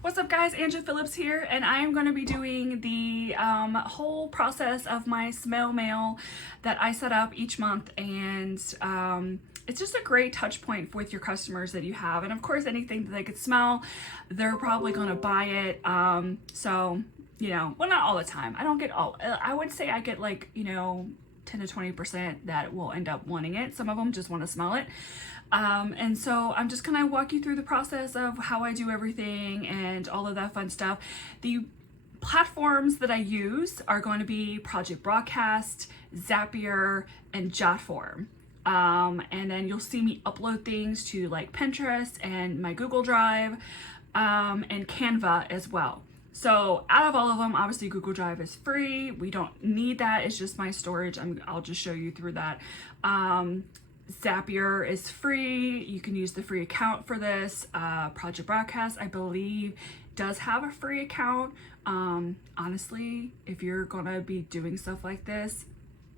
What's up guys, Angela Phillips here, and I am going to be doing the whole process of my smell mail that I set up each month, and it's just a great touch point with your customers that you have. And of course, anything that they could smell, they're probably going to buy it. So, you know, well, not all the time. I don't get all, I would say I get like, you know, 10 to 20% that will end up wanting it. Some of them just want to smell it. And so I'm just gonna walk you through the process of how I do everything and all of that fun stuff. The platforms that I use are going to be Project Broadcast, Zapier, and Jotform. And then you'll see me upload things to like Pinterest and my Google Drive, and Canva as well. So out of all of them, obviously Google Drive is free. We don't need that. It's just my storage. I'll just show you through that. Zapier is free. You can use the free account for this. Project Broadcast, I believe, does have a free account. Honestly, if you're gonna be doing stuff like this,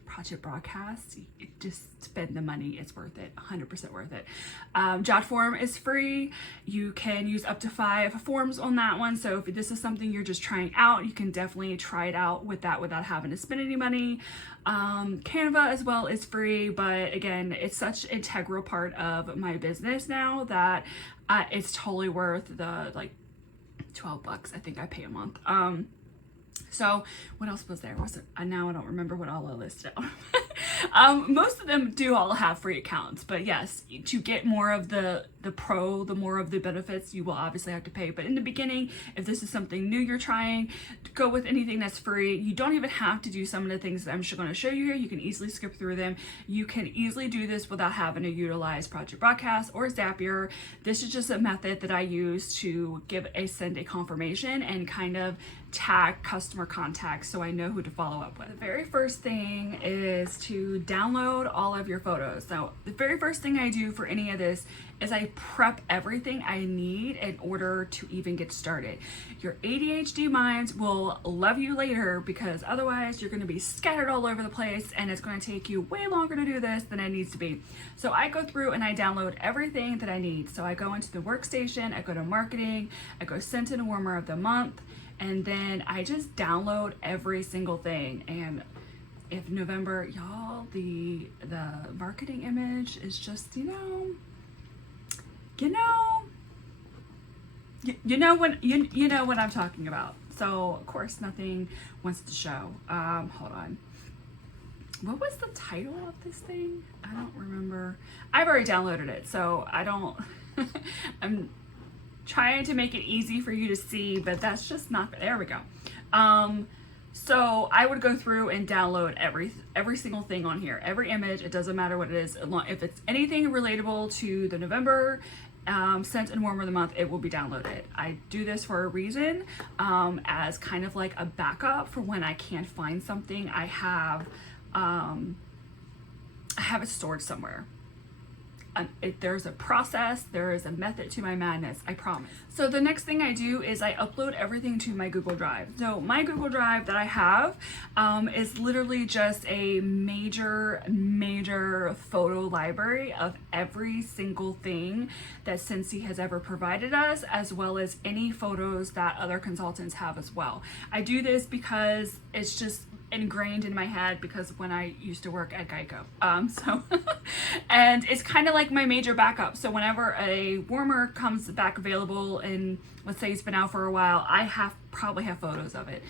Project Broadcast, just spend the money. It's worth it, 100% worth it. Jotform is free. You can use up to 5 forms on that one. So if this is something you're just trying out, you can definitely try it out with that without having to spend any money. Canva as well is free, but again, it's such an integral part of my business now that it's totally worth the like $12 I think I pay a month. So what else was there? Was it? Now I don't remember what all I listed out. Most of them do all have free accounts, but yes, to get more of the more of the benefits, you will obviously have to pay. But in the beginning, if this is something new you're trying, go with anything that's free. You don't even have to do some of the things that I'm going to show you here. You can easily skip through them. You can easily do this without having to utilize Project Broadcast or Zapier. This is just a method that I use to send a confirmation and kind of tag customer contacts so I know who to follow up with. The very first thing is to download all of your photos. So the very first thing I do for any of this is I prep everything I need in order to even get started. Your ADHD minds will love you later, because otherwise you're going to be scattered all over the place and it's going to take you way longer to do this than it needs to be. So I go through and I download everything that I need. So I go into the workstation, I go to marketing, I go scent and warmer of the month, and then I just download every single thing. And if November, y'all, the marketing image is just, you know what I'm talking about. So of course nothing wants to show. Hold on. What was the title of this thing? I don't remember. I've already downloaded it, so I don't, I'm trying to make it easy for you to see, but that's just not, there we go. So I would go through and download every single thing on here, every image. It doesn't matter what it is. If it's anything relatable to the November scent and warmer of the month, it will be downloaded. I do this for a reason, as kind of like a backup for when I can't find something. I have it stored somewhere. There's a process, there is a method to my madness, I promise. So the next thing I do is I upload everything to my Google Drive. So my Google Drive that I have is literally just a major photo library of every single thing that Scentsy has ever provided us, as well as any photos that other consultants have as well. I do this because it's just ingrained in my head, because when I used to work at Geico. And it's kind of like my major backup. So whenever a warmer comes back available, and let's say it's been out for a while, I probably have photos of it.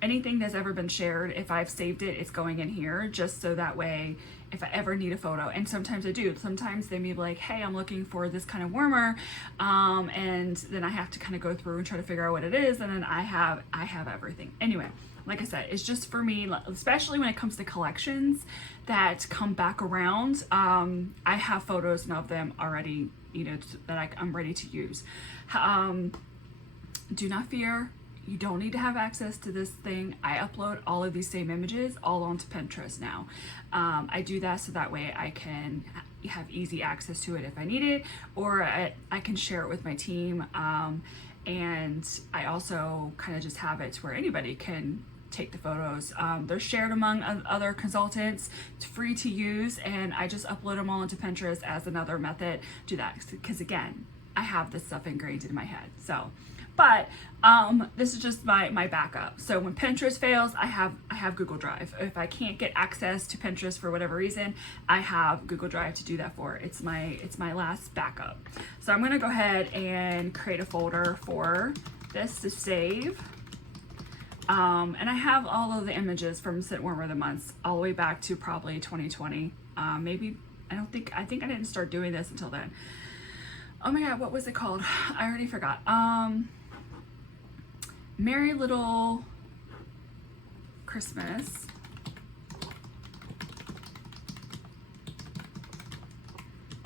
Anything that's ever been shared, if I've saved it, it's going in here, just so that way if I ever need a photo. And sometimes I do. Sometimes they may be like, hey, I'm looking for this kind of warmer, and then I have to kind of go through and try to figure out what it is, and then I have everything. Anyway, like I said, it's just for me, especially when it comes to collections that come back around. I have photos of them already, you know, that I'm ready to use. Do not fear. You don't need to have access to this thing. I upload all of these same images all onto Pinterest now. I do that so that way I can have easy access to it if I need it, or I can share it with my team. And I also kind of just have it to where anybody can take the photos. They're shared among other consultants. It's free to use, and I just upload them all into Pinterest as another method to that. Because again, I have this stuff ingrained in my head. So, but this is just my backup. So when Pinterest fails, I have Google Drive. If I can't get access to Pinterest for whatever reason, I have Google Drive to do that for. It's my last backup. So I'm gonna go ahead and create a folder for this to save. And I have all of the images from Scent Warmer of the Months all the way back to probably 2020. Maybe, I think I didn't start doing this until then. Oh my God, what was it called? I already forgot. Merry Little Christmas.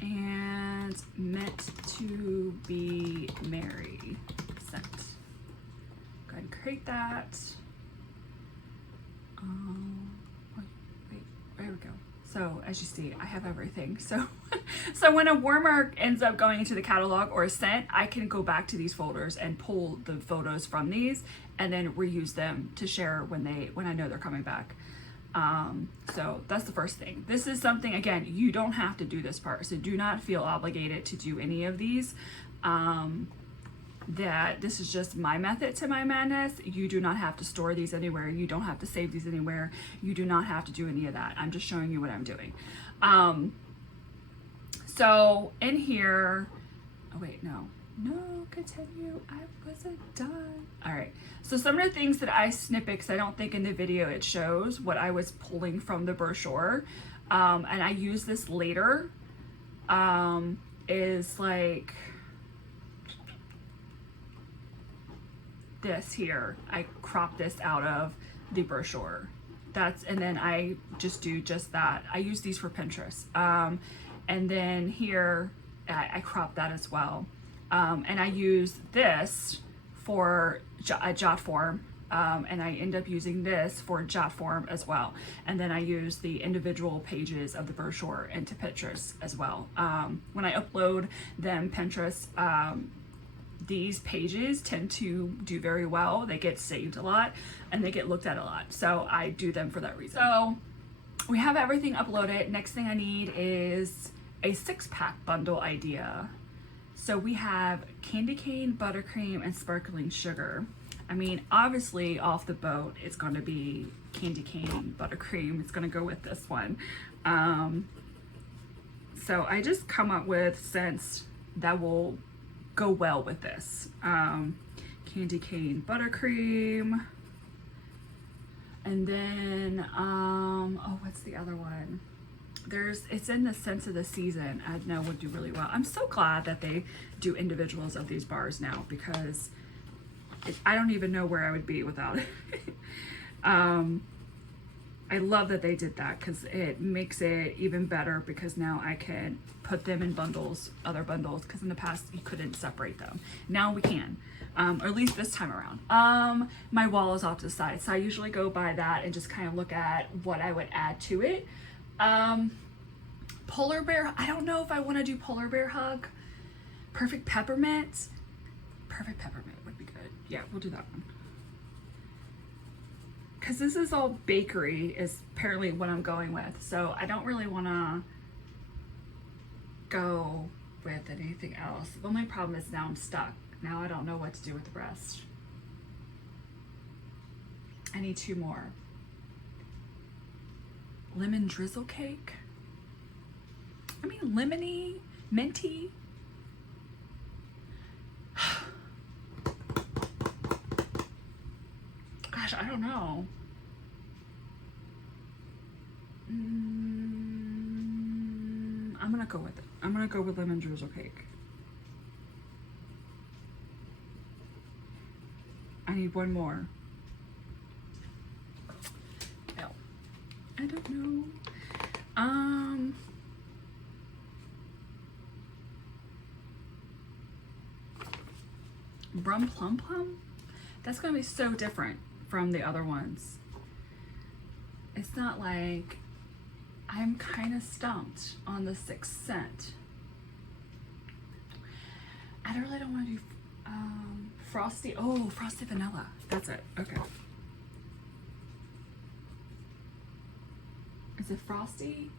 And Meant to Be Merry Scent. Go ahead and create that. Wait, there we go. So as you see, I have everything. So, so when a warmer ends up going into the catalog or a scent, I can go back to these folders and pull the photos from these and then reuse them to share when I know they're coming back. So that's the first thing. This is something, again, you don't have to do this part. So do not feel obligated to do any of these. That this is just my method to my madness. You do not have to store these anywhere. You don't have to save these anywhere. You do not have to do any of that. I'm just showing you what I'm doing. So in here, oh wait, no, continue. I wasn't done. All right. So some of the things that I snippet, because I don't think in the video it shows what I was pulling from the brochure. And I use this later, is like, this here, I crop this out of the brochure. And then I just do just that. I use these for Pinterest. And then here, I crop that as well. And I use this for a Jotform. And I end up using this for Jotform as well. And then I use the individual pages of the brochure into Pinterest as well. When I upload them Pinterest, these pages tend to do very well. They get saved a lot and they get looked at a lot. So I do them for that reason. So we have everything uploaded. Next thing I need is a 6-pack bundle idea. So we have candy cane, buttercream, and sparkling sugar. I mean, obviously off the boat, it's going to be candy cane, buttercream. It's going to go with this one. So I just come up with scents that will go well with this. Candy cane, buttercream, and then oh, what's the other one? It's in the Scents of the Season. I know would do really well. I'm so glad that they do individuals of these bars now, because I don't even know where I would be without it. I love that they did that, because it makes it even better, because now I can put them in bundles, other bundles, because in the past you couldn't separate them. Now we can, or at least this time around. My wall is off to the side, so I usually go by that and just kind of look at what I would add to it. Polar Bear, I don't know if I want to do Polar Bear Hug. Perfect Peppermint. Perfect Peppermint would be good. Yeah, we'll do that one. Because this is all bakery is apparently what I'm going with. So I don't really want to go with anything else. The only problem is now I'm stuck. Now I don't know what to do with the rest. I need 2 more. Lemon drizzle cake. I mean, lemony, minty. Gosh, I don't know. I'm gonna go with it. I'm gonna go with lemon drizzle cake. I need 1 more. No, I don't know. Rum Plum Plum? That's gonna be so different from the other ones. It's not like, I'm kind of stumped on the 6th scent. I really don't want to do frosty. Oh, frosted vanilla. That's it. Okay. Is it frosty?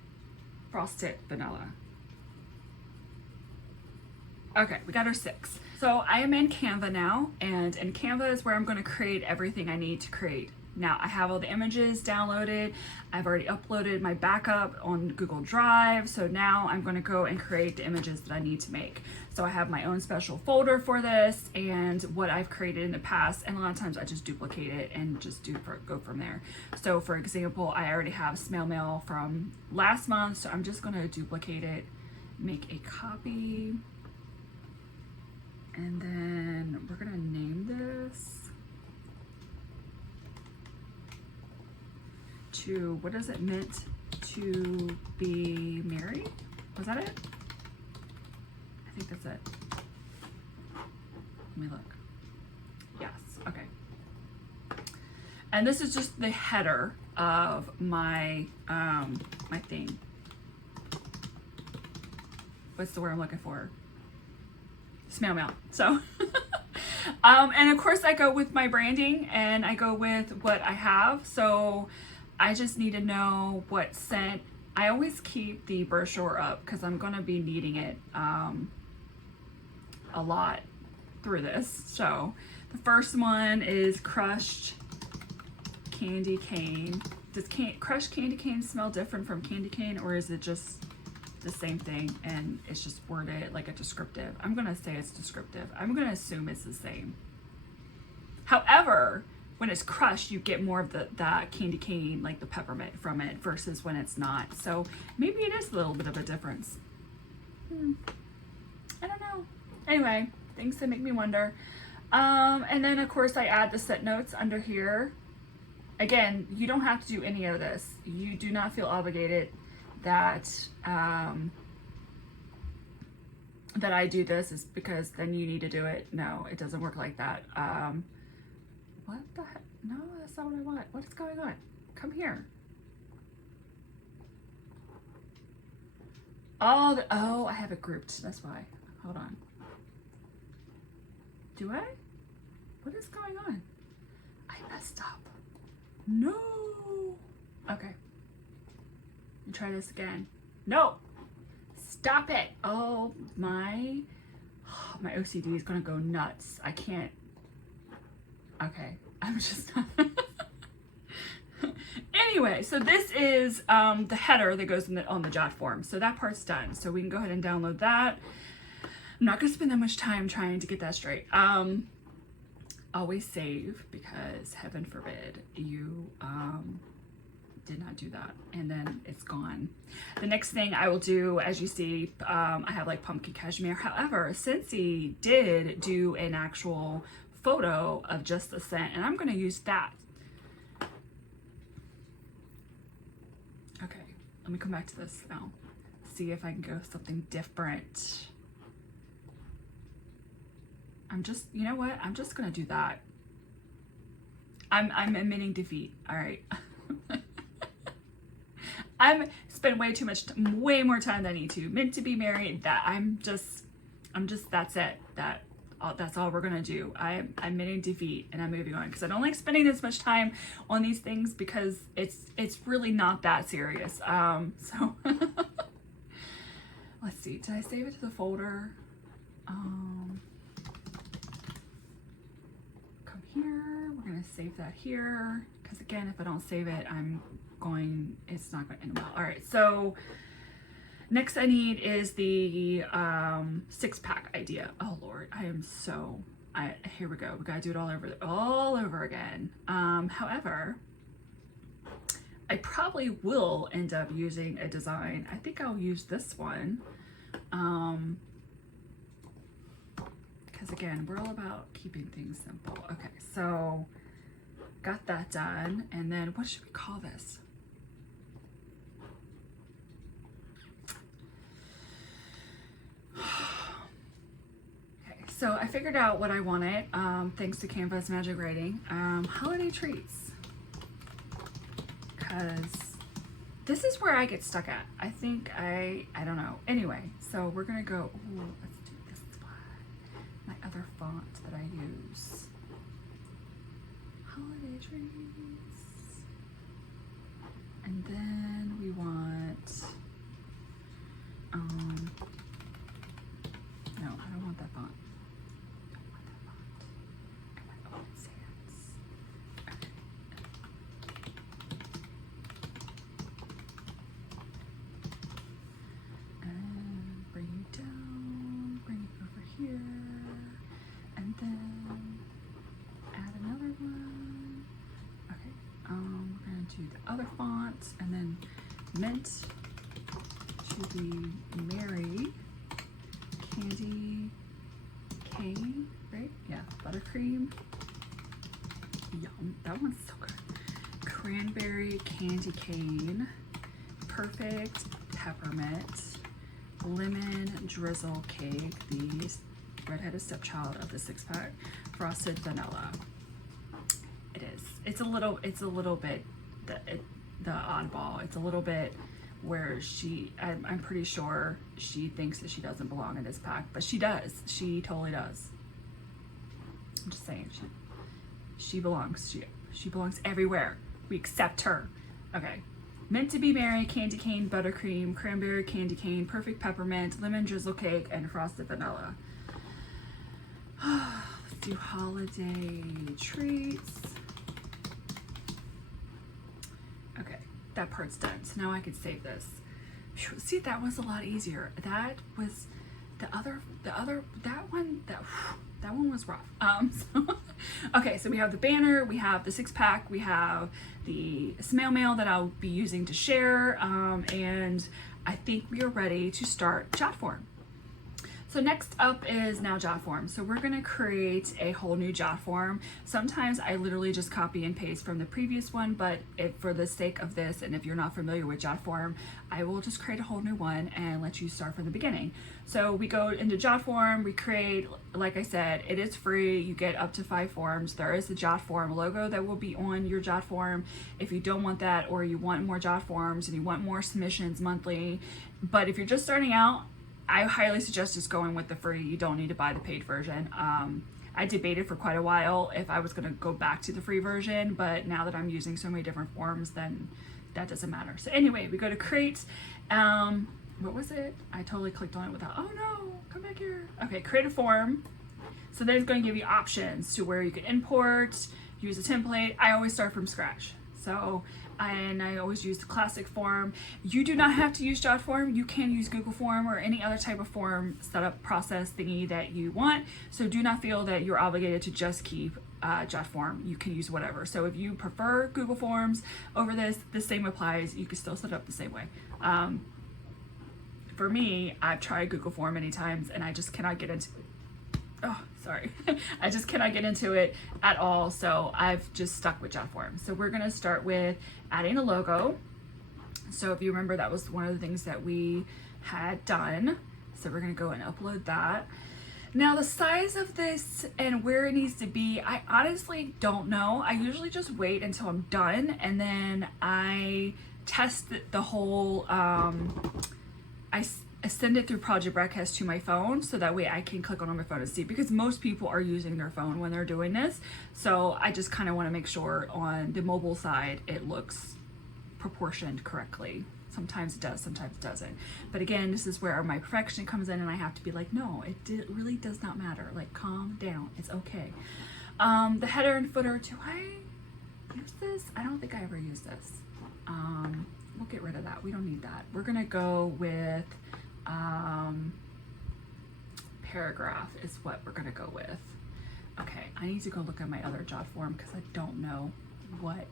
Frosted vanilla. Okay, we got our 6. So I am in Canva now, and in Canva is where I'm going to create everything I need to create. Now I have all the images downloaded. I've already uploaded my backup on Google Drive. So now I'm going to go and create the images that I need to make. So I have my own special folder for this and what I've created in the past. And a lot of times I just duplicate it and just go from there. So for example, I already have snail mail from last month. So I'm just going to duplicate it, make a copy. And then we're gonna name this to, what is it meant to be married? Was that it? I think that's it. Let me look. Yes, okay. And this is just the header of my, my thing. What's the word I'm looking for? Snail mail. So, and of course I go with my branding and I go with what I have. So I just need to know what scent. I always keep the brochure up because I'm going to be needing it a lot through this. So the first one is crushed candy cane. Does crushed candy cane smell different from candy cane, or is it just the same thing and it's just worded like a descriptive? I'm gonna say it's descriptive. I'm gonna assume it's the same. However, when it's crushed, you get more of that candy cane, like the peppermint from it, versus when it's not. So maybe it is a little bit of a difference. I don't know. Anyway, things that make me wonder. And then of course I add the scent notes under here. Again, you don't have to do any of this. You do not feel obligated that that I do this is because then you need to do it. No, it doesn't work like that. What the heck? No, that's not what I want. What is going on? Come here. Oh, I have it grouped. That's why. Hold on. Do I? What is going on? I messed up. No. Okay. Try this again. No, stop it. Oh, my OCD is gonna go nuts. I can't. Okay, I'm just not. Anyway, so this is the header that goes on the Jotform. So that part's done. So we can go ahead and download that. I'm not gonna spend that much time trying to get that straight. Always save, because heaven forbid you did not do that and then it's gone. The next thing I will do, as you see, I have like pumpkin cashmere. However, Scentsy did do an actual photo of just the scent, and I'm going to use that. Okay, let me come back to this now. See if I can go with something different. I'm just, you know what? I'm just going to do that. I'm admitting defeat. All right. I'm spent way more time than I need to. Meant to be married. That I'm just, that's it. That's all we're gonna do. I'm admitting defeat and I'm moving on, because I don't like spending this much time on these things because it's really not that serious. So let's see. Did I save it to the folder? Come here. We're gonna save that here, because again, if I don't save it, it's not going to end well. All right, so next I need is the 6-pack idea. Oh Lord, here we go. We gotta do it all over again. However, I probably will end up using a design. I think I'll use this one. Because again, we're all about keeping things simple. Okay, so got that done. And then what should we call this? So I figured out what I wanted, thanks to Canva's magic writing. Holiday treats. Because this is where I get stuck at. I think I don't know. Anyway, so we're gonna go, ooh, let's do this one. My other font that I use. Holiday treats. And then we want, no, I don't want other font, and then Mint to be Merry, Candy Cane, right? Yeah, buttercream. Yum, that one's so good. Cranberry Candy Cane, Perfect Peppermint, Lemon Drizzle Cake, the redheaded stepchild of the 6-pack, Frosted Vanilla. It is. It's a little bit the oddball. It's a little bit where I'm pretty sure she thinks that she doesn't belong in this pack, but she does. She totally does. I'm just saying, she belongs. She belongs everywhere. We accept her. Okay. Meant to be Merry, Candy Cane, Buttercream, Cranberry Candy Cane, Perfect Peppermint, Lemon Drizzle Cake, and Frosted Vanilla. Let's do holiday treats. Okay, that part's done. So now I can save this. Phew, see, that was a lot easier. That was that one was rough. Okay, so we have the banner, we have the 6-pack, we have the snail mail that I'll be using to share, and I think we are ready to start Jotform. So next up is now Jotform. So we're gonna create a whole new Jotform. Sometimes I literally just copy and paste from the previous one, but for the sake of this, and if you're not familiar with Jotform, I will just create a whole new one and let you start from the beginning. So we go into Jotform, we create, like I said, it is free. You get up to 5 forms. There is the Jotform logo that will be on your Jotform. If you don't want that, or you want more Jotforms and you want more submissions monthly, but if you're just starting out, I highly suggest just going with the free. You don't need to buy the paid version. I debated for quite a while if I was going to go back to the free version, but now that I'm using so many different forms, then that doesn't matter. So anyway, we go to create. What was it? I totally clicked on it without, oh no, come back here. Okay, create a form. So then it's going to give you options to where you can import, use a template. I always start from scratch. So, and I always use the classic form. You do not have to use Jotform. You can use Google Form or any other type of form setup process thingy that you want. So do not feel that you're obligated to just keep Jotform. You can use whatever. So if you prefer Google Forms over this, the same applies. You can still set up the same way. For me, I've tried Google Form many times and I just cannot get into it. Oh, sorry. I just cannot get into it at all. So I've just stuck with Jotform. So we're going to start with adding a logo. So if you remember, that was one of the things that we had done. So we're going to go and upload that. Now the size of this and where it needs to be, I honestly don't know. I usually just wait until I'm done and then I test the whole, I send it through Project Broadcast to my phone so that way I can click on my phone and see, because most people are using their phone when they're doing this. So I just kind of want to make sure on the mobile side it looks proportioned correctly. Sometimes it does, sometimes it doesn't. But again, this is where my perfection comes in and I have to be like, no, it really does not matter. Like, calm down, it's okay. The header and footer, do I use this? I don't think I ever use this. We'll get rid of that. We don't need that. We're gonna go with paragraph is what we're gonna go with. Okay, I need to go look at my other Jotform because I don't know what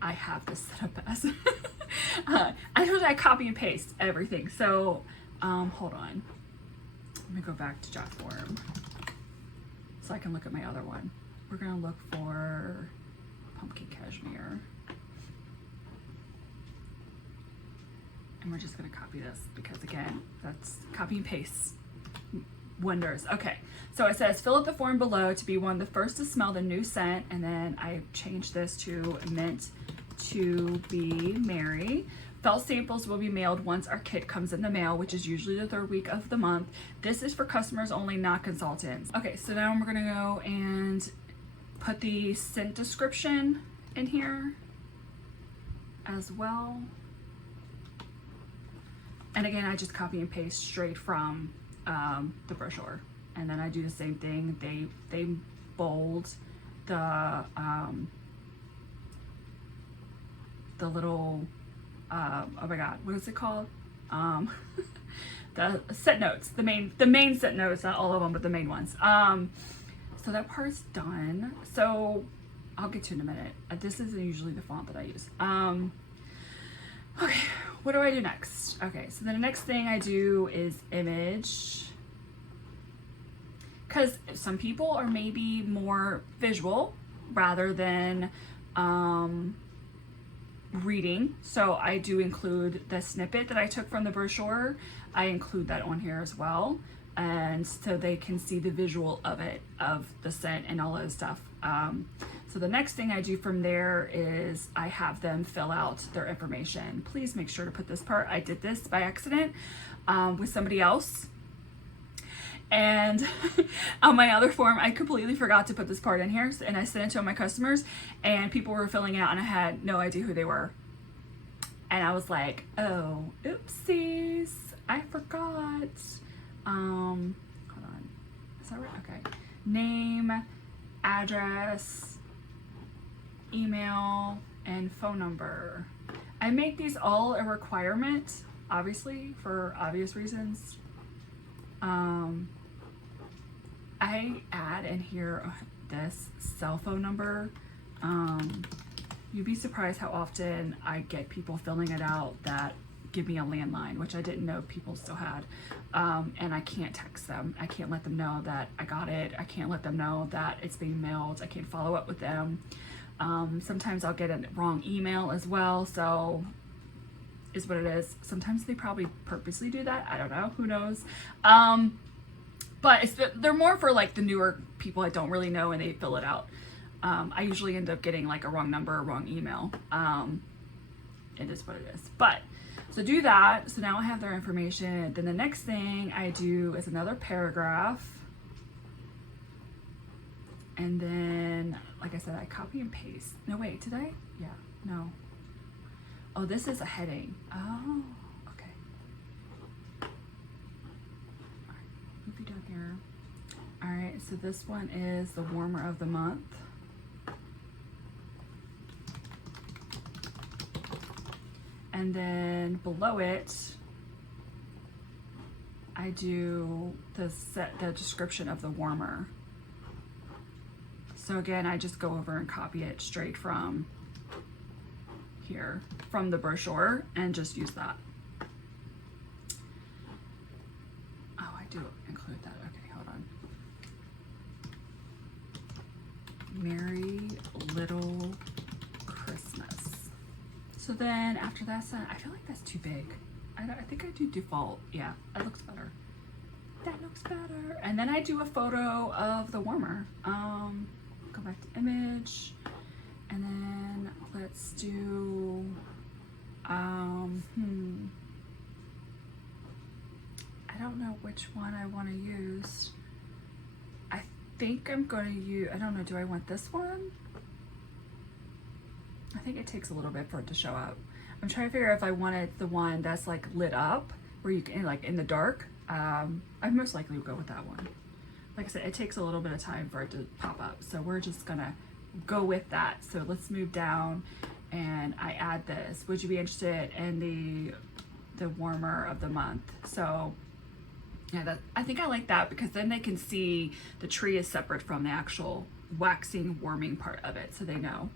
I have this set up as. I told you I copy and paste everything. So hold on. Let me go back to Jotform so I can look at my other one. We're gonna look for pumpkin cashmere. And we're just gonna copy this because again, that's copy and paste wonders. Okay, so it says fill out the form below to be one of the first to smell the new scent, and then I changed this to meant to be Merry. Felt samples will be mailed once our kit comes in the mail, which is usually the 3rd week of the month. This is for customers only, not consultants. Okay, so now we're gonna go and put the scent description in here as well. And again, I just copy and paste straight from the brochure. And then I do the same thing. They bold the little, oh my God, what is it called? The set notes, the main set notes, not all of them, but the main ones. So that part's done. So I'll get to in a minute. This isn't usually the font that I use. Okay, what do I do next? Okay, so the next thing I do is image. Because some people are maybe more visual rather than reading. So I do include the snippet that I took from the brochure. I include that on here as well. And so they can see the visual of it, of the scent and all of stuff. So the next thing I do from there is I have them fill out their information. Please make sure to put this part. I did this by accident with somebody else. And on my other form, I completely forgot to put this part in here. And I sent it to all my customers and people were filling it out and I had no idea who they were. And I was like, oh, oopsies, I forgot. Hold on, is that right? Okay. Name, address, email, and phone number. I make these all a requirement, obviously, for obvious reasons. I add in here this cell phone number. You'd be surprised how often I get people filling it out that give me a landline, which I didn't know people still had. And I can't text them. I can't let them know that I got it. I can't let them know that it's being mailed. I can't follow up with them. Sometimes I'll get a wrong email as well. So is what it is. Sometimes they probably purposely do that. I don't know. Who knows? But they're more for like the newer people I don't really know and they fill it out. I usually end up getting like a wrong number, a wrong email. It is what it is. But so do that. So now I have their information. Then the next thing I do is another paragraph. And then, like I said, I copy and paste. No, wait, did I? Yeah, no. Oh, this is a heading. Oh, okay. All right, move you down here. All right, so this one is the warmer of the month. And then below it, I do the description of the warmer. So again, I just go over and copy it straight from here, from the brochure, and just use that. Oh, I do include that. Okay, hold on. Merry Little Christmas. So then after that, I feel like that's too big. I think I do default. Yeah, that looks better. That looks better. And then I do a photo of the warmer. Go back to image, and then let's do, I don't know which one I want to use. I think I'm going to use, I don't know, do I want this one? I think it takes a little bit for it to show up. I'm trying to figure out if I wanted the one that's like lit up, where you can, like in the dark. I'd most likely go with that one. Like I said, it takes a little bit of time for it to pop up. So we're just gonna go with that. So let's move down and I add this. Would you be interested in the warmer of the month? So yeah, I think I like that because then they can see the tree is separate from the actual waxing, warming part of it, so they know.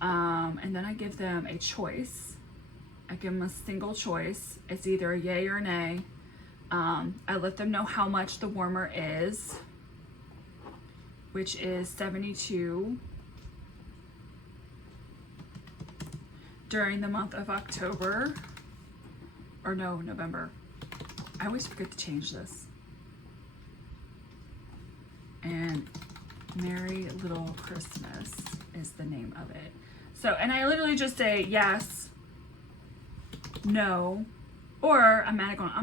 And then I give them a choice. I give them a single choice. It's either a yay or a nay. I let them know how much the warmer is, which is 72 during the month of October, or no, November. I always forget to change this. And Merry Little Christmas is the name of it. So, and I literally just say yes, no, or I'm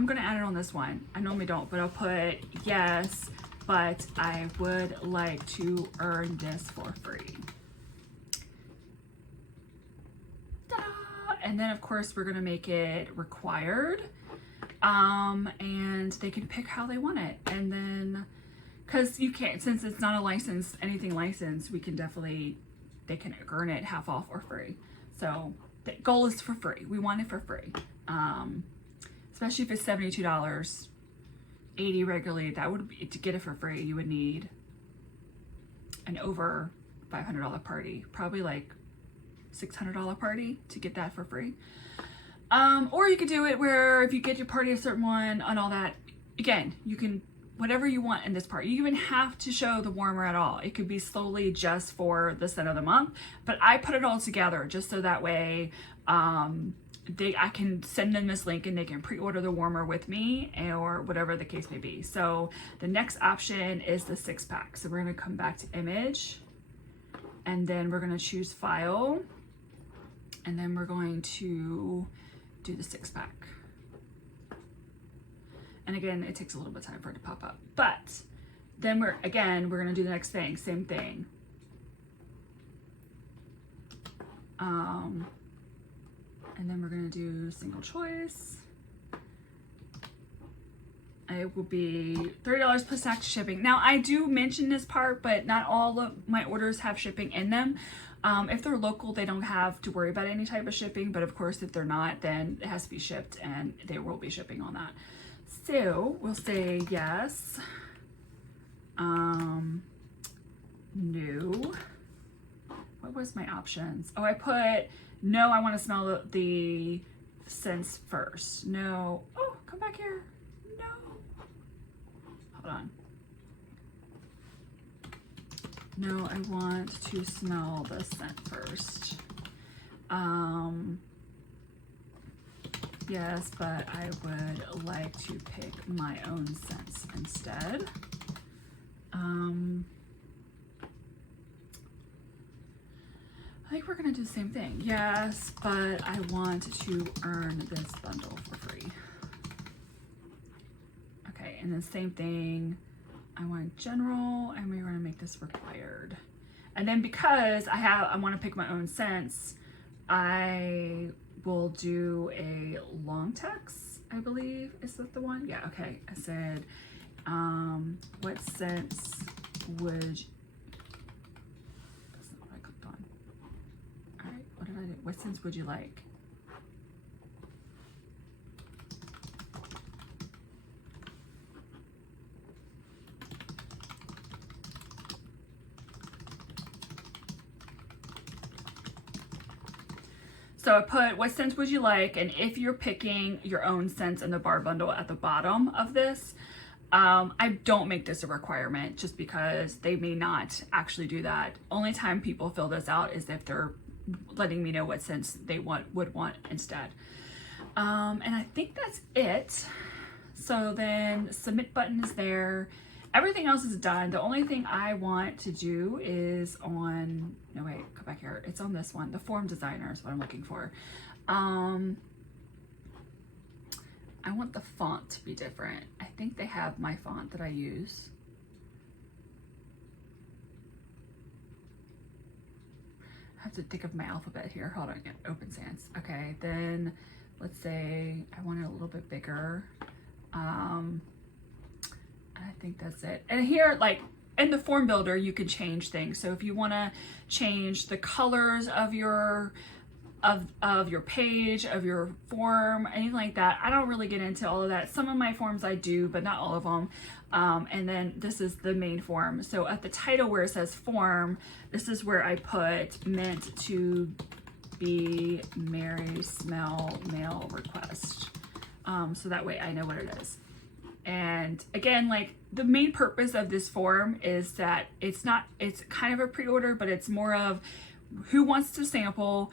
gonna add it on this one. I normally don't, but I'll put yes, but I would like to earn this for free. Ta-da! And then of course we're gonna make it required. And they can pick how they want it. And then, cause you can't, since it's not a license, anything licensed, we can definitely, they can earn it half off or free. So the goal is for free. We want it for free. Especially if it's $72, $80 regularly, that would be, to get it for free, you would need an over $500 party, probably like $600 party to get that for free. Or you could do it where if you get your party a certain one and all that, again, you can, whatever you want in this part. You even have to show the warmer at all. It could be solely just for the scent of the month, but I put it all together just so that way I can send them this link and they can pre-order the warmer with me or whatever the case may be. So the next option is the 6-pack. So we're gonna come back to image and then we're gonna choose file and then we're going to do the 6-pack. And again, it takes a little bit of time for it to pop up, but then we're gonna do the next thing, same thing. And then we're gonna do single choice. It will be $30 plus tax shipping. Now I do mention this part, but not all of my orders have shipping in them. If they're local, they don't have to worry about any type of shipping, but of course, if they're not, then it has to be shipped and they will be shipping on that. So we'll say yes, no. What was my options? Oh, I put no, I want to smell the scents first. No, oh, come back here. No, hold on. No, I want to smell the scent first. Yes, but I would like to pick my own scents instead. I think we're gonna do the same thing. Yes, but I want to earn this bundle for free. Okay, and then same thing. I want general, and we're gonna make this required. And then because I want to pick my own scents, I will do a long text, I believe. Is that the one? Yeah, okay. I said, what scents would, that's not what I clicked on. All right, what did I do? What scents would you like? So I put, what scents would you like? And if you're picking your own scents in the bar bundle at the bottom of this, I don't make this a requirement just because they may not actually do that. Only time people fill this out is if they're letting me know what scents they would want instead. And I think that's it. So then submit button is there. Everything else is done. The only thing I want to do is on, no wait, go back here. It's on this one. The form designer is what I'm looking for. I want the font to be different. I think they have my font that I use. I have to think of my alphabet here. Hold on, open sans. Okay, then let's say I want it a little bit bigger. I think that's it. And here, like in the form builder, you can change things. So if you want to change the colors of your page, of your form, anything like that, I don't really get into all of that. Some of my forms I do, but not all of them. And then this is the main form. So at the title where it says form, this is where I put meant to be Mary Smell mail request. So that way I know what it is. And again, like the main purpose of this form is that it's kind of a pre-order, but it's more of who wants to sample,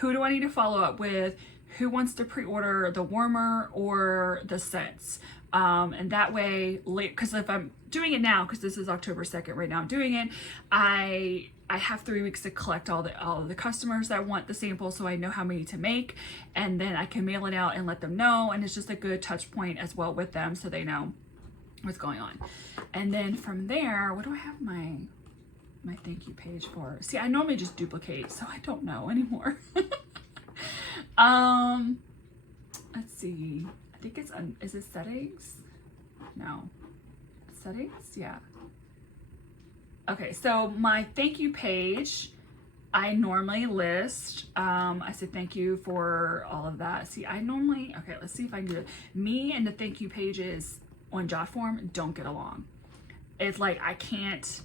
who do I need to follow up with, who wants to pre-order the warmer or the scents. And that way, because if I'm doing it now, because this is October 2nd right now, I'm doing it, I have 3 weeks to collect all of the customers that want the sample, so I know how many to make, and then I can mail it out and let them know, and it's just a good touch point as well with them so they know what's going on. And then from there, what do I have my thank you page for? See, I normally just duplicate, so I don't know anymore. Let's see. I think it's is it settings? No. Settings? Yeah. Okay, so my thank you page, I normally list, I said thank you for all of that. See, I normally, okay, let's see if I can do it. Me and the thank you pages on Jotform don't get along. It's like I can't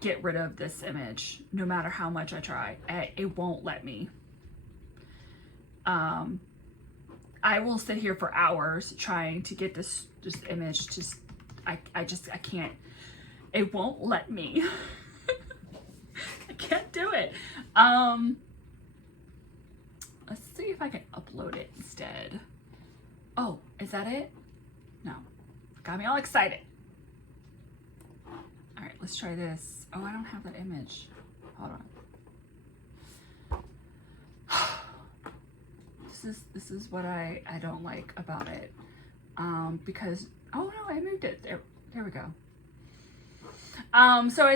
get rid of this image no matter how much I try. It won't let me. I will sit here for hours trying to get this image. I can't. It won't let me. I can't do it. Let's see if I can upload it instead. Oh, is that it? No. Got me all excited. All right, let's try this. Oh, I don't have that image. Hold on. This is what I don't like about it. Because, oh no, I moved it. There we go. So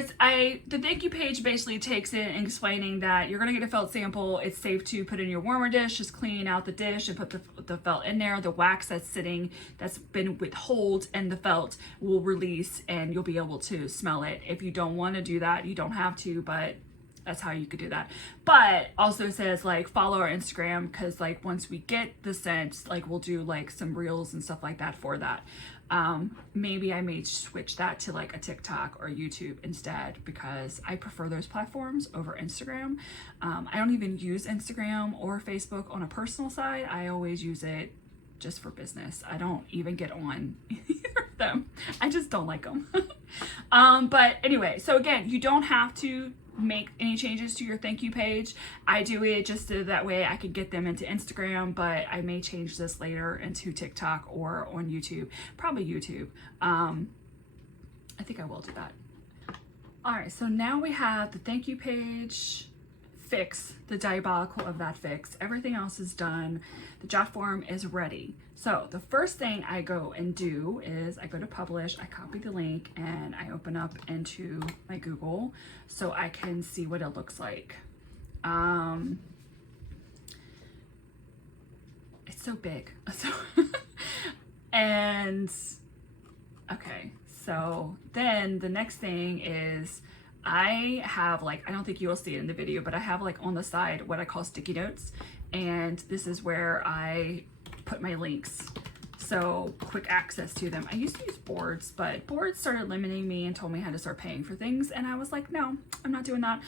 the thank you page basically takes it and explaining that you're going to get a felt sample. It's safe to put in your warmer dish, just clean out the dish and put the felt in there. The wax that's been withheld and the felt will release and you'll be able to smell it. If you don't want to do that, you don't have to, but that's how you could do that. But also says like follow our Instagram, because like once we get the scent, like we'll do like some reels and stuff like that for that. Maybe I may switch that to like a TikTok or YouTube instead, because I prefer those platforms over Instagram. I don't even use Instagram or Facebook on a personal side. I always use it just for business. I don't even get on either of them. I just don't like them. But anyway, so again, you don't have to make any changes to your thank you page. I do it just so that way I can get them into Instagram, but I may change this later into TikTok or on YouTube, probably YouTube. I think I will do that. All right, so now we have the thank you page fix, the diabolical of that fix. Everything else is done. The Jotform is ready. So the first thing I go and do is I go to publish, I copy the link, and I open up into my Google so I can see what it looks like. It's so big. And okay, so then the next thing is I have like, I don't think you will see it in the video, but I have like on the side what I call sticky notes. And this is where I put my links. So quick access to them. I used to use boards, but boards started limiting me and told me I had to start paying for things. And I was like, no, I'm not doing that.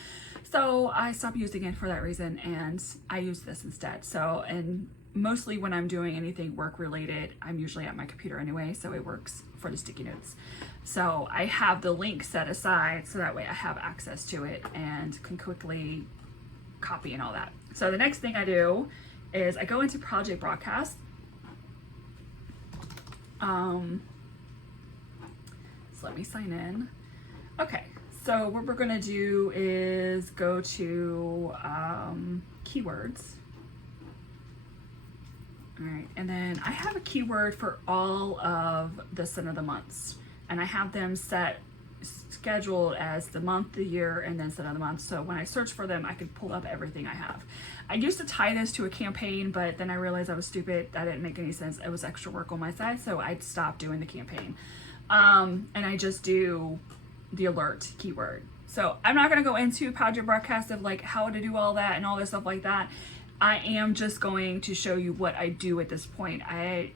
So I stopped using it for that reason. And I use this instead. So, and mostly when I'm doing anything work related, I'm usually at my computer anyway. So it works for the sticky notes. So I have the link set aside so that way I have access to it and can quickly copy and all that. So the next thing I do is I go into Project Broadcast. So let me sign in. Okay, so what we're gonna do is go to keywords. All right, and then I have a keyword for all of the scent of the months, and I have them scheduled as the month, the year, and then scent of the month. So when I search for them, I can pull up everything I have. I used to tie this to a campaign, but then I realized I was stupid. That didn't make any sense. It was extra work on my side, so I stopped doing the campaign. And I just do the alert keyword. So I'm not gonna go into Project Broadcast of like how to do all that and all this stuff like that. I am just going to show you what I do at this point.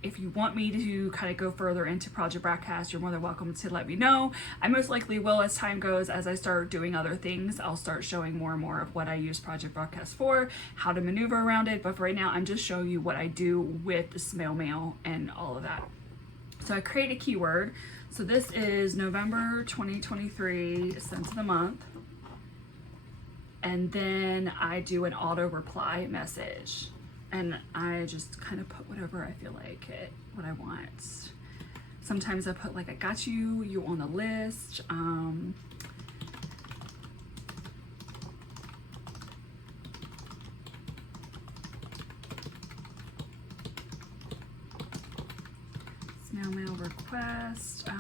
If you want me to kind of go further into Project Broadcast, you're more than welcome to let me know. I most likely will as time goes. As I start doing other things, I'll start showing more and more of what I use Project Broadcast for, how to maneuver around it. But for right now, I'm just showing you what I do with the snail mail and all of that. So I create a keyword. So this is November 2023, scent of the month. And then I do an auto reply message, and I just kind of put whatever I feel like what I want. Sometimes I put like, I got you, you on the list. Snail mail request, do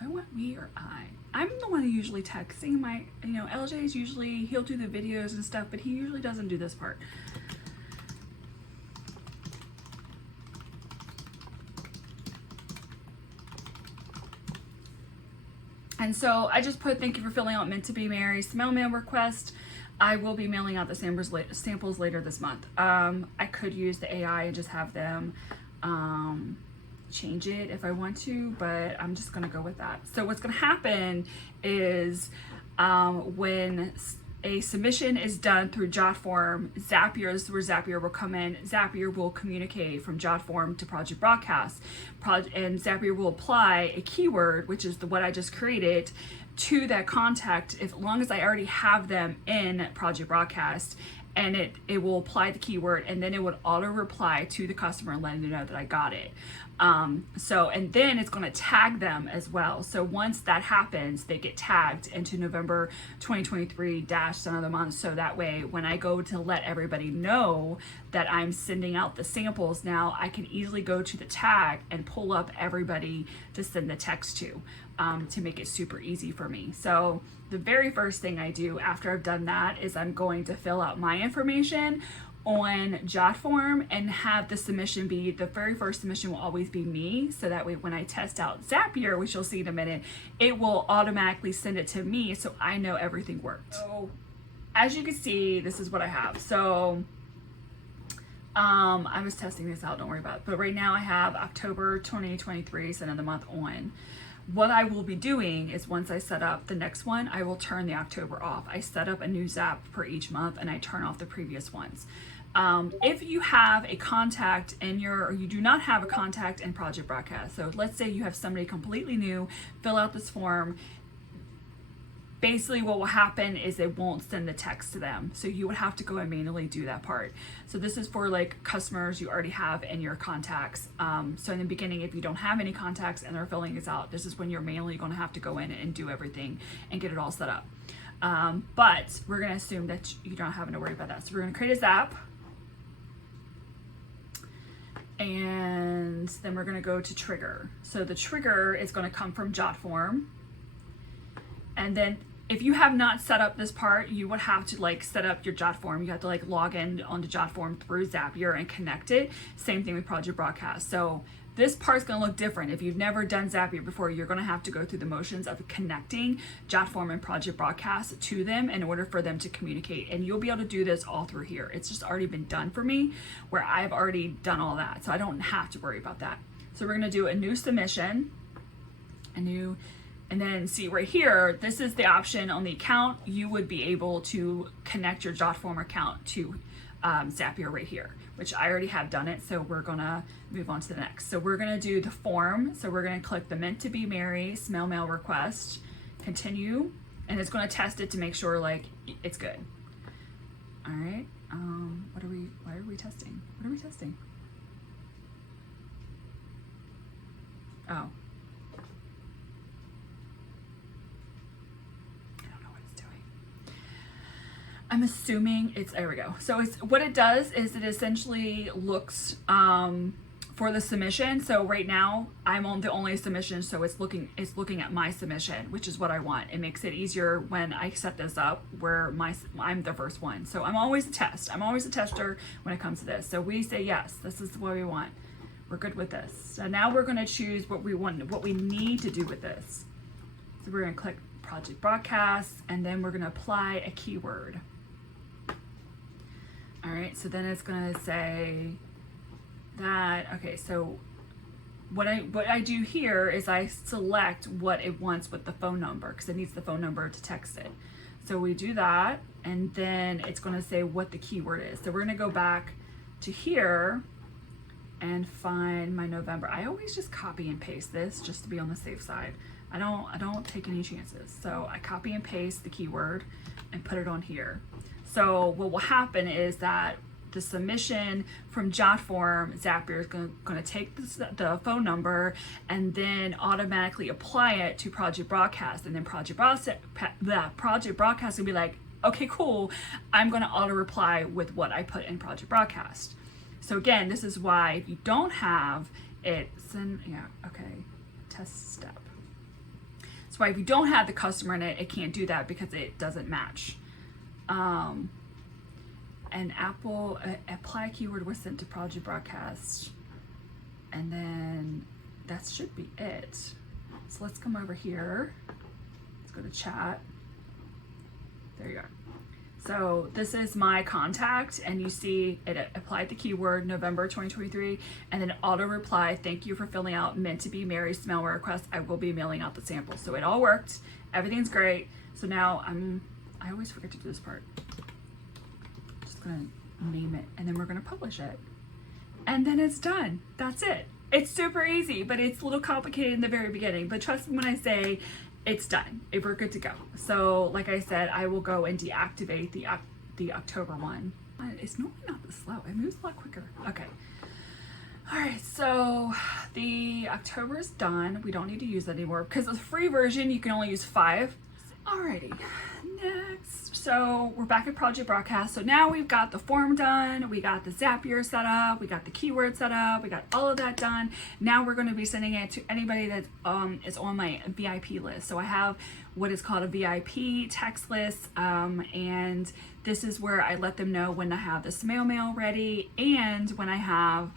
I want we or I? I'm the one who usually texting my, LJ is usually, he'll do the videos and stuff, but he usually doesn't do this part. And so I just put, thank you for filling out Meant to Be Mary snail mail request. I will be mailing out the samples later this month. I could use the AI and just have them change it if I want to, but I'm just gonna go with that. So what's gonna happen is when a submission is done through Jotform, Zapier is where Zapier will come in. Zapier will communicate from Jotform to Project Broadcast, and Zapier will apply a keyword, which is what I just created, to that contact, as long as I already have them in Project Broadcast, and it will apply the keyword, and then it would auto reply to the customer and letting them know that I got it. And then it's going to tag them as well. So once that happens, they get tagged into November 2023 Scent of the Month. So that way, when I go to let everybody know that I'm sending out the samples now, I can easily go to the tag and pull up everybody to send the text to make it super easy for me. So the very first thing I do after I've done that is I'm going to fill out my information on Jotform and have the submission be, the very first submission will always be me, so that way when I test out Zapier, which you'll see in a minute, it will automatically send it to me so I know everything worked. So as you can see, this is what I have. So I was testing this out, don't worry about it, but right now I have October 2023 Scent of the Month on. What I will be doing is once I set up the next one, I will turn the October off. I set up a new Zap for each month and I turn off the previous ones. If you have a contact or you do not have a contact in Project Broadcast, so let's say you have somebody completely new, fill out this form. Basically what will happen is it won't send the text to them. So you would have to go and manually do that part. So this is for like customers you already have in your contacts. So in the beginning, if you don't have any contacts and they're filling this out, this is when you're manually going to have to go in and do everything and get it all set up. But we're going to assume that you don't have to worry about that. So we're going to create a Zap. And then we're going to go to trigger. So the trigger is going to come from Jotform. And then if you have not set up this part, you would have to like set up your Jotform. You have to like log in onto Jotform through Zapier and connect it. Same thing with Project Broadcast. So this part's gonna look different. If you've never done Zapier before, you're gonna have to go through the motions of connecting Jotform and Project Broadcast to them in order for them to communicate. And you'll be able to do this all through here. It's just already been done for me where I've already done all that. So I don't have to worry about that. So we're gonna do a new submission, and then see right here, this is the option on the account. You would be able to connect your Jotform account to Zapier right here, which I already have done it. So we're gonna move on to the next. So we're gonna do the form. So we're gonna click the Meant to Be Mary Smell Mail Request, continue, and it's gonna test it to make sure like it's good. All right, why are we testing? What are we testing? Oh. I'm assuming there we go. So what it does is it essentially looks for the submission. So right now I'm on the only submission, so it's looking at my submission, which is what I want. It makes it easier when I set this up where I'm the first one. So I'm always a test. I'm always a tester when it comes to this. So we say yes, this is what we want. We're good with this. So now we're going to choose what we want, what we need to do with this. So we're going to click Project Broadcast, and then we're going to apply a keyword. All right, so then it's gonna say that, okay, so what I do here is I select what it wants with the phone number because it needs the phone number to text it. So we do that, and then it's gonna say what the keyword is. So we're gonna go back to here and find my November. I always just copy and paste this just to be on the safe side. I don't take any chances. So I copy and paste the keyword and put it on here. So what will happen is that the submission from Jotform, Zapier is going to take the phone number and then automatically apply it to Project Broadcast. And then Project Broadcast will be like, okay, cool. I'm going to auto reply with what I put in Project Broadcast. So again, this is why if you don't have it, test step. That's why if you don't have the customer in it, it can't do that because it doesn't match. And Apple apply keyword was sent to Project Broadcast, and then that should be it. So let's come over here. Let's go to chat. There you go. So this is my contact, and you see it applied the keyword November 2023, and then auto reply, thank you for filling out meant to be Mary smell request. I will be mailing out the sample. So it all worked. Everything's great. So now I always forget to do this part. Just gonna name it, and then we're gonna publish it. And then it's done. That's it. It's super easy, but it's a little complicated in the very beginning. But trust me when I say it's done. We're good to go. So like I said, I will go and deactivate the October one. It's normally not this slow. It moves a lot quicker. Okay. All right, so the October is done. We don't need to use that anymore because the free version, you can only use 5. Alrighty, next. So we're back at Project Broadcast. So now we've got the form done. We got the Zapier set up. We got the keyword set up. We got all of that done. Now we're going to be sending it to anybody that is on my VIP list. So I have what is called a VIP text list. And this is where I let them know when I have the snail mail ready and when I have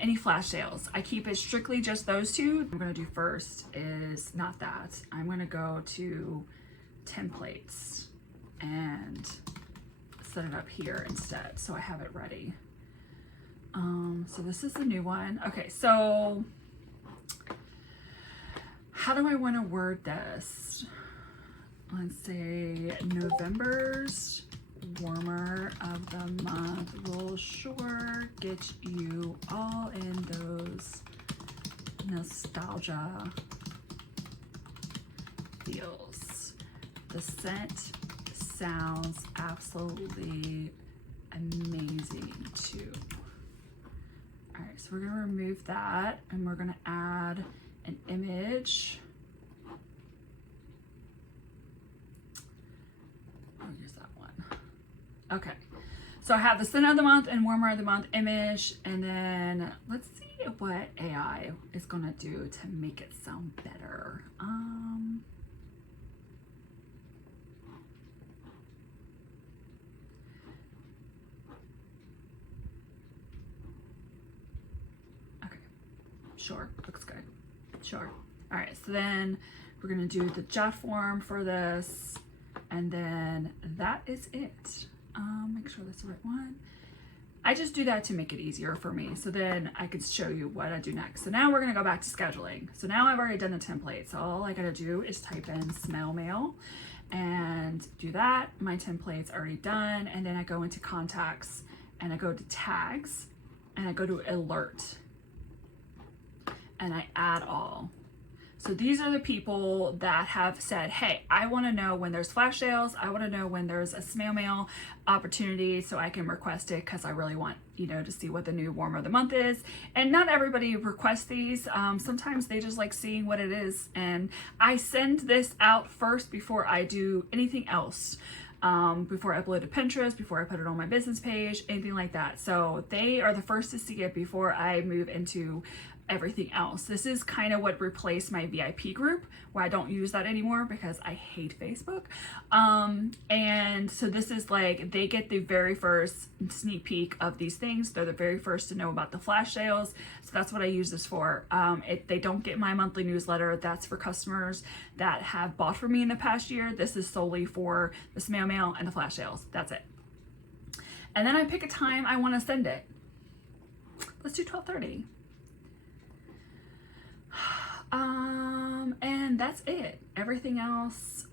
any flash sales. I keep it strictly just those two. I'm gonna do first is not that. I'm gonna go to templates and set it up here instead so I have it ready. So this is the new one. Okay, so how do I want to word this? Let's say November's warmer of the month will sure get you all in those nostalgia feels. The scent sounds absolutely amazing too. All right, so we're gonna remove that and we're gonna add an image. I'll use that one. Okay, so I have the scent of the month and warmer of the month image, and then let's see what AI is gonna do to make it sound better. Okay, sure, looks good, sure. All right, so then we're gonna do the Jotform for this, and then that is it. Make sure that's the right one. I just do that to make it easier for me, so then I can show you what I do next. So now we're gonna go back to scheduling. So now I've already done the template, so all I gotta do is type in snail mail and do that. My template's already done, and then I go into contacts and I go to tags and I go to alert and I add all. So these are the people that have said, hey, I want to know when there's flash sales. I want to know when there's a snail mail opportunity so I can request it because I really want, to see what the new warmer of the month is. And not everybody requests these. Sometimes they just like seeing what it is. And I send this out first before I do anything else. Before I upload to Pinterest, before I put it on my business page, anything like that. So they are the first to see it before I move into everything else. This is kind of what replaced my VIP group, where I don't use that anymore because I hate Facebook. And so this is like, they get the very first sneak peek of these things. They're the very first to know about the flash sales. So that's what I use this for. They don't get my monthly newsletter. That's for customers that have bought from me in the past year. This is solely for the snail mail and the flash sales. That's it. And then I pick a time I want to send it. Let's do 12:30. And that's it. Everything else,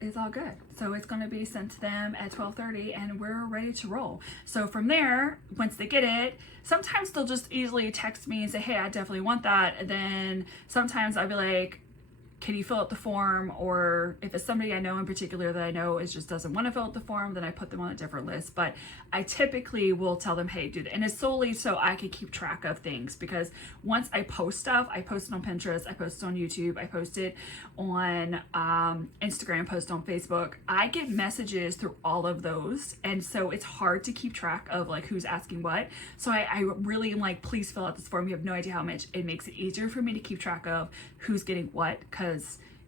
is all good. So it's going to be sent to them at 12:30 and we're ready to roll. So from there, once they get it, sometimes they'll just easily text me and say, hey, I definitely want that. And then sometimes I'll be like, can you fill out the form? Or if it's somebody I know in particular that I know is just doesn't want to fill out the form, then I put them on a different list. But I typically will tell them, hey, dude, and it's solely so I can keep track of things, because once I post stuff, I post it on Pinterest, I post it on YouTube, I post it on Instagram, post on Facebook. I get messages through all of those. And so it's hard to keep track of like who's asking what. So I really am like, please fill out this form. You have no idea how much it makes it easier for me to keep track of who's getting what, because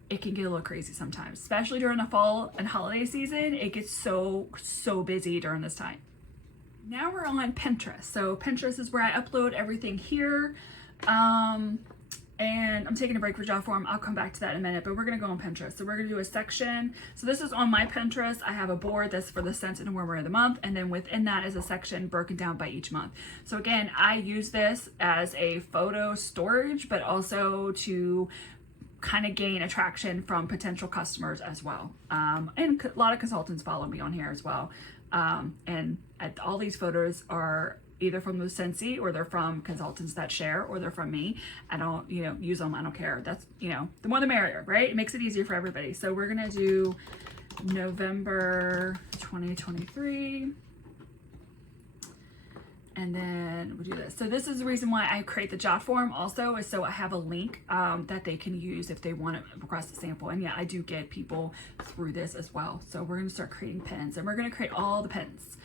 it can get a little crazy sometimes, especially during the fall and holiday season. It gets so busy during this time. Now we're on Pinterest. So Pinterest is where I upload everything here. And And I'm taking a break for Jotform. I'll come back to that in a minute, but we're gonna go on Pinterest. So we're gonna do a section. So this is on my Pinterest. I have a board that's for the scent and warmer of the month, and then within that is a section broken down by each month. So again, I use this as a photo storage, but also to kind of gain attraction from potential customers as well. And a lot of consultants follow me on here as well. And all these photos are either from the Scentsy, or they're from consultants that share, or they're from me. I don't, use them. I don't care. That's, the more the merrier, right? It makes it easier for everybody. So we're going to do November 2023. And then we'll do this. So this is the reason why I create the Jotform also, is so I have a link that they can use if they want to request a sample. And yeah, I do get people through this as well. So we're going to start creating pins, and we're going to create all the pins.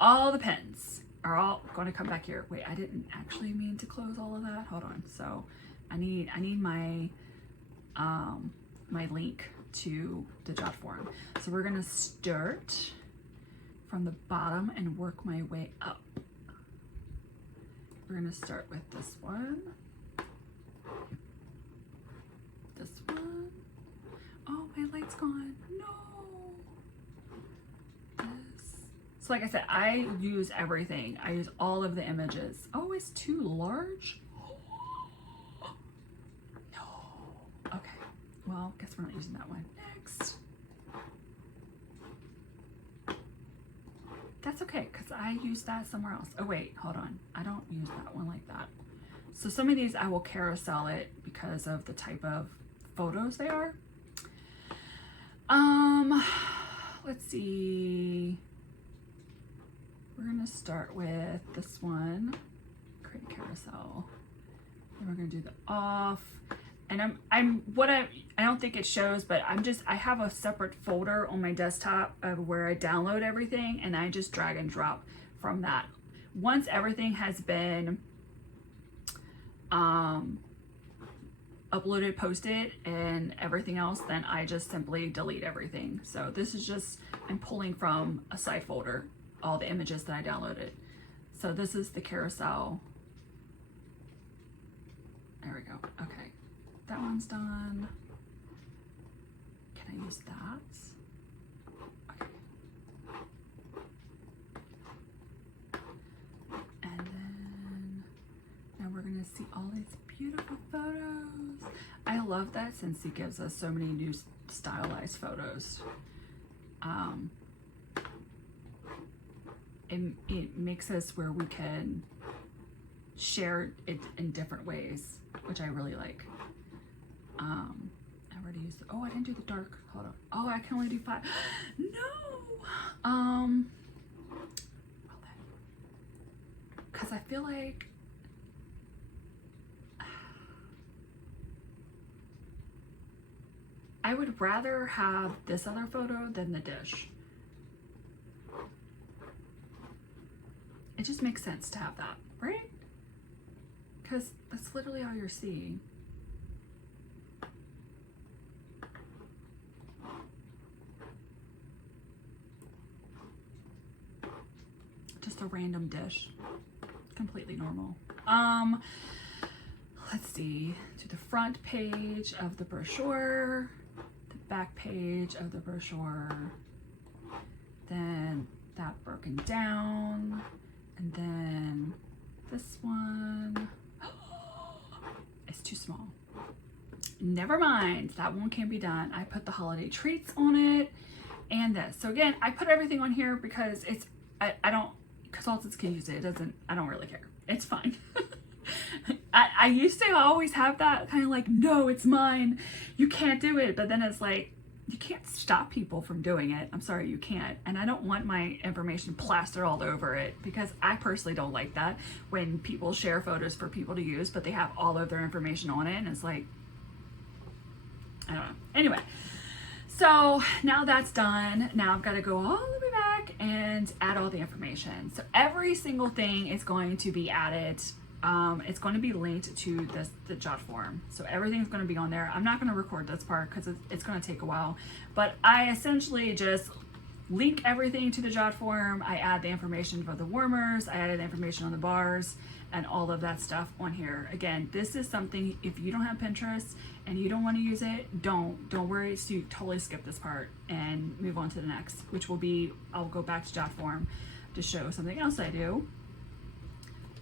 All the pins are all going to come back here. Wait, I didn't actually mean to close all of that. Hold on. So I need my my link to the Jotform. So we're going to start from the bottom and work my way up. We're going to start with this one. This one. Oh, my light's gone. No. This. So like I said, I use everything. I use all of the images. Oh, it's too large? No. Okay. Well, guess we're not using that one. Next. That's okay, because I use that somewhere else. Oh wait, hold on. I don't use that one like that. So some of these I will carousel it because of the type of photos they are. Let's see. We're gonna start with this one. Create a carousel. And we're gonna do the off. And I don't think it shows, but I have a separate folder on my desktop of where I download everything, and I just drag and drop from that. Once everything has been uploaded, posted, and everything else, then I just simply delete everything. So this is just, I'm pulling from a side folder, all the images that I downloaded. So this is the carousel. There we go. Okay. That one's done. Can I use that? Okay. And then now we're gonna see all these beautiful photos. I love that Scentsy gives us so many new stylized photos. It makes us where we can share it in different ways, which I really like. I already used I didn't do the dark. Hold on. Oh, I can only do 5. No. Because I feel like I would rather have this other photo than the dish. It just makes sense to have that, right? Because that's literally all you're seeing. Just a random dish. Completely normal. Let's see. To the front page of the brochure, the back page of the brochure, then that broken down, and then this one. It's too small. Never mind. That one can be done. I put the holiday treats on it and this. So again, I put everything on here because it's, I don't, consultants can use it. I don't really care. It's fine. I used to always have that kind of like, no, it's mine. You can't do it. But then it's like, you can't stop people from doing it. I'm sorry, you can't. And I don't want my information plastered all over it, because I personally don't like that when people share photos for people to use, but they have all of their information on it. And it's like, I don't know. Anyway, so now that's done. Now I've got to go all the way back and add all the information. So every single thing is going to be added. It's going to be linked to the Jotform. So everything's going to be on there. I'm not going to record this part because it's going to take a while, but I essentially just link everything to the Jotform. I add the information for the warmers, I added information on the bars, and all of that stuff on here. Again, this is something, if you don't have Pinterest and you don't want to use it, don't worry. So you totally skip this part and move on to the next, which will be, I'll go back to Jotform to show something else I do.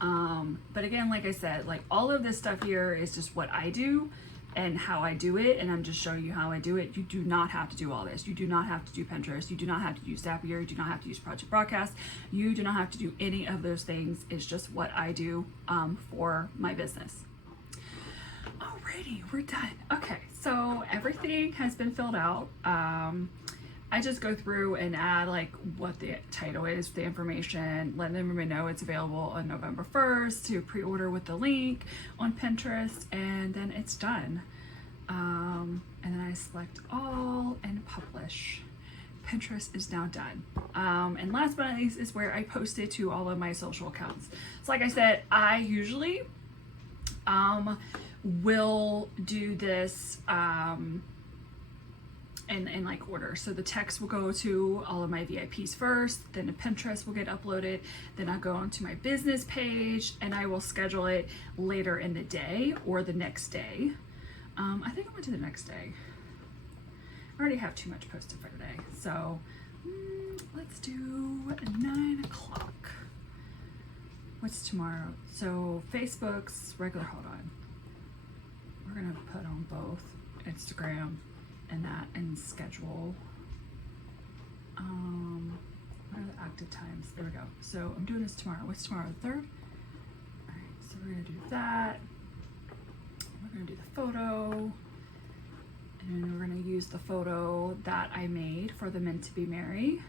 But again, like I said, like all of this stuff here is just what I do and how I do it, and I'm just showing you how I do it. You do not have to do all this. You do not have to do Pinterest. You do not have to use Zapier. You do not have to use Project Broadcast. You do not have to do any of those things. It's just what I do for my business. Alrighty, we're done. Okay, so everything has been filled out. I just go through and add like what the title is, the information, let everyone know it's available on November 1st to pre-order with the link on Pinterest, and then it's done. And then I select all and publish. Pinterest is now done. And last but not least is where I post it to all of my social accounts. So like I said, I usually will do this in like order. So the text will go to all of my VIPs first, then the Pinterest will get uploaded, then I'll go onto my business page and I will schedule it later in the day or the next day. I think I went to the next day. I already have too much posted for today. So let's do 9 o'clock. What's tomorrow? So Facebook's regular, hold on. We're gonna put on both Instagram and that and schedule. What are the active times? There we go. So I'm doing this tomorrow. What's tomorrow? The 3rd? Alright, so we're gonna do that. We're gonna do the photo. And then we're gonna use the photo that I made for the Meant to Be Merry.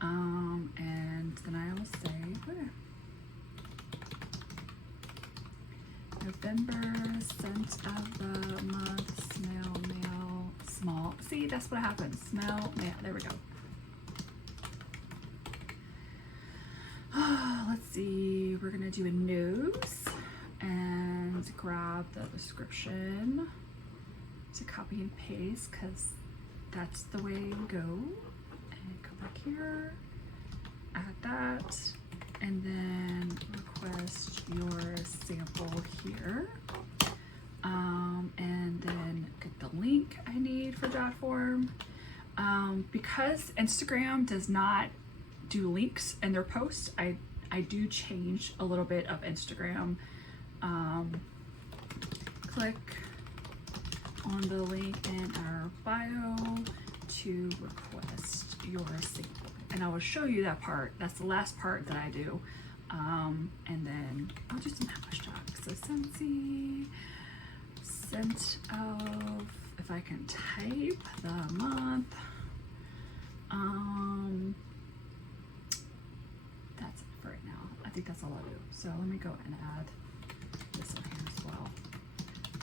And then I will say, where? November, scent of the month, smell, mail, small. See, that's what happens. Smell, mail. There we go. Let's see. We're going to do a nose and grab the description to copy and paste because that's the way we go. And come back here, add that. And then request your sample here. And then get the link I need for Jotform. Because Instagram does not do links in their posts, I do change a little bit of Instagram. Click on the link in our bio to request your sample. And I will show you that part. That's the last part that I do. And then I'll do some hashtags. So Scentsy, scent of, if I can type the month. That's it for right now. I think that's all I'll do. So let me go and add this in here as well.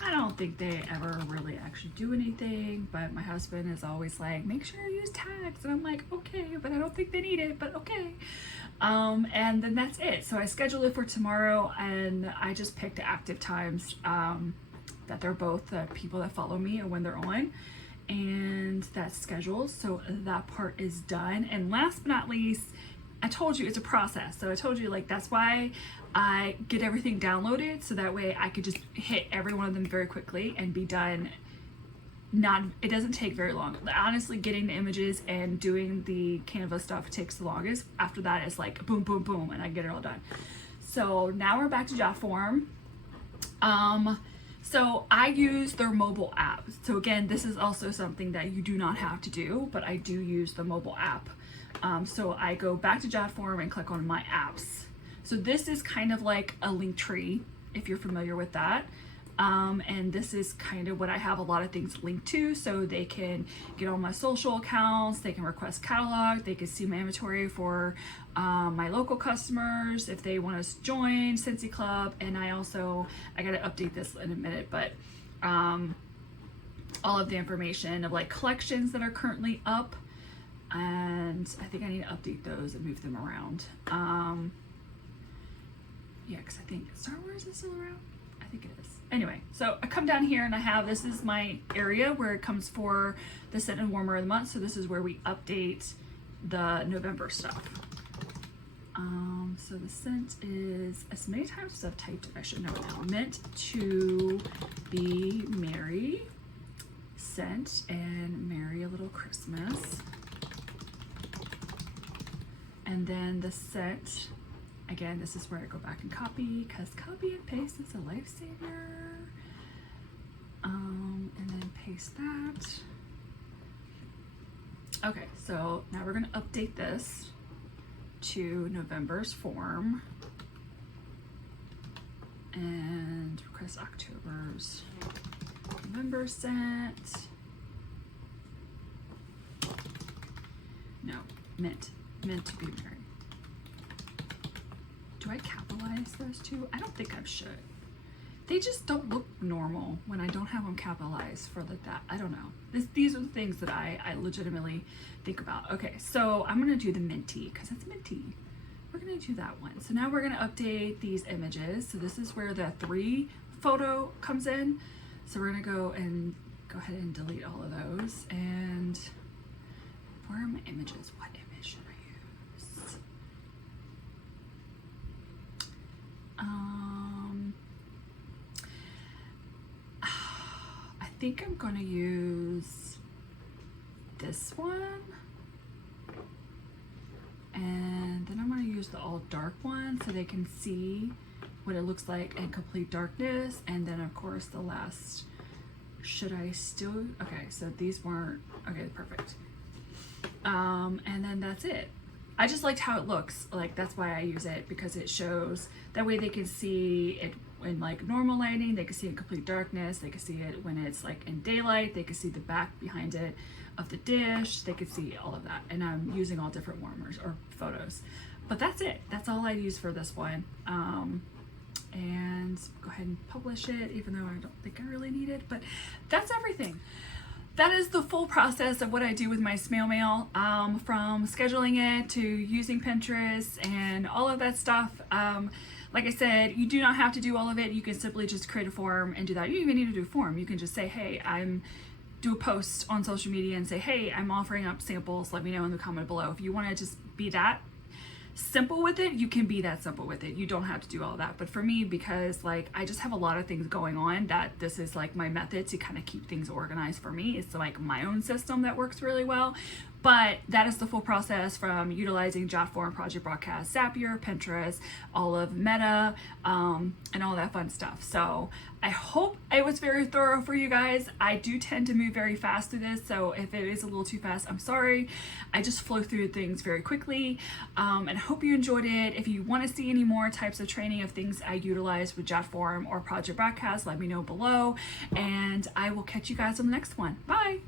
I don't think they ever really actually do anything, but my husband is always like, make sure you use tags. And I'm like, okay, but I don't think they need it, but okay. And then that's it. So I scheduled it for tomorrow and I just picked the active times that they're both the people that follow me and when they're on. And that's scheduled. So that part is done. And last but not least, I told you it's a process. So I told you like that's why I get everything downloaded so that way I could just hit every one of them very quickly and be done. It doesn't take very long. Honestly, getting the images and doing the Canva stuff takes the longest. After that, it's like boom, boom, boom, and I get it all done. So now we're back to Jotform. So I use their mobile app. So again, this is also something that you do not have to do, but I do use the mobile app. So I go back to Jotform and click on my apps. So this is kind of like a link tree, if you're familiar with that. And this is kind of what I have a lot of things linked to, so they can get on my social accounts, they can request catalog, they can see my inventory for my local customers if they want to join Scentsy Club. And I gotta update this in a minute, but all of the information of like collections that are currently up, and I think I need to update those and move them around. Yeah, because I think Star Wars is still around. I think it is. anyway, so I come down here and I have, this is my area where it comes for the scent and warmer of the month. So this is where we update the November stuff. So the scent is, as many times as I've typed it, I should know it now, meant to be merry scent and merry a little Christmas. And then the scent, again, this is where I go back and copy, because copy and paste is a lifesaver. And then paste that. Okay, so now we're gonna update this to November's form and request October's November scent. No, meant to be merry. Do I capitalize those two? I don't think I should. They just don't look normal when I don't have them capitalized for that. I don't know. These are the things that I legitimately think about. Okay, so I'm gonna do the minty because it's minty. We're gonna do that one. So now we're gonna update these images. So this is where the 3 photo comes in. So we're gonna go ahead and delete all of those. And where are my images? What image should I use? I think I'm gonna use this one, and then I'm going to use the all dark one so they can see what it looks like in complete darkness. And then of course the last, should I still, okay, so these weren't, okay, perfect. And then that's it. I just liked how it looks, like that's why I use it, because it shows, that way they can see it in like normal lighting, they can see it in complete darkness, they can see it when it's like in daylight, they can see the back behind it of the dish, they could see all of that. And I'm using all different warmers or photos, but that's it. That's all I use for this one. And go ahead and publish it, even though I don't think I really need it, but that's everything. That is the full process of what I do with my snail mail, from scheduling it to using Pinterest and all of that stuff. Like I said, you do not have to do all of it. You can simply just create a form and do that. You don't even need to do a form. You can just say, hey, do a post on social media and say, hey, I'm offering up samples. Let me know in the comment below. If you want to just be that simple with it, you can be that simple with it. You don't have to do all that. But for me, because like I just have a lot of things going on, that this is like my method to kind of keep things organized for me. It's like my own system that works really well. But that is the full process, from utilizing Jotform, Project Broadcast, Zapier, Pinterest, all of Meta, and all that fun stuff. So I hope it was very thorough for you guys. I do tend to move very fast through this, so if it is a little too fast, I'm sorry. I just flow through things very quickly, and I hope you enjoyed it. If you want to see any more types of training of things I utilize with Jotform or Project Broadcast, let me know below, and I will catch you guys on the next one. Bye!